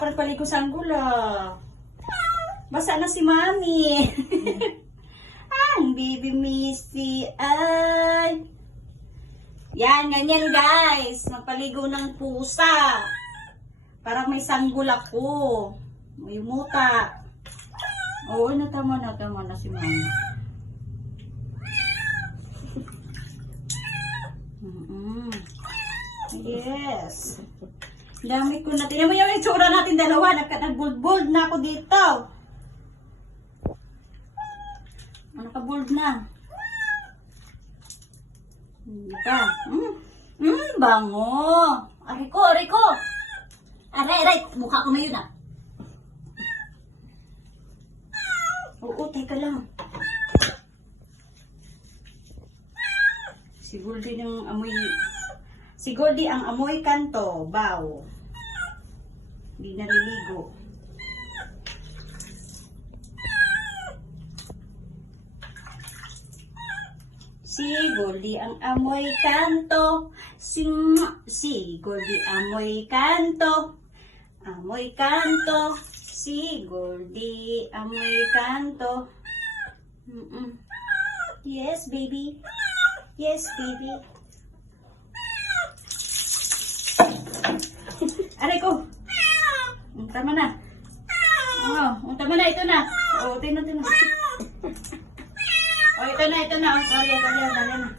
ako nagpaligo sa anggula. Basa na si Mami. Ang baby Missy ay... Yan, ganyan guys. Magpaligo ng pusa. Para may sanggol ako. May muta. Oo, natama na si Mami. Yes. Dami ko na. Tingnan mo yung itsura natin dalawa. Nag-bold na ako dito. Naka-bold na. Ika. Bango. Ariko. Aray. Mukha ko na yun ah. Oo, teka lang. Si Goldie ang amoy kanto, baw. Hindi naliligo. Si Goldie ang amoy kanto. Si Goldie amoy kanto. Amoy kanto. Si Goldie amoy kanto. Yes, baby. Yes, baby. Aray ko. Tama na. Tama na. Ito na. Ito na. Ito na. Dali na.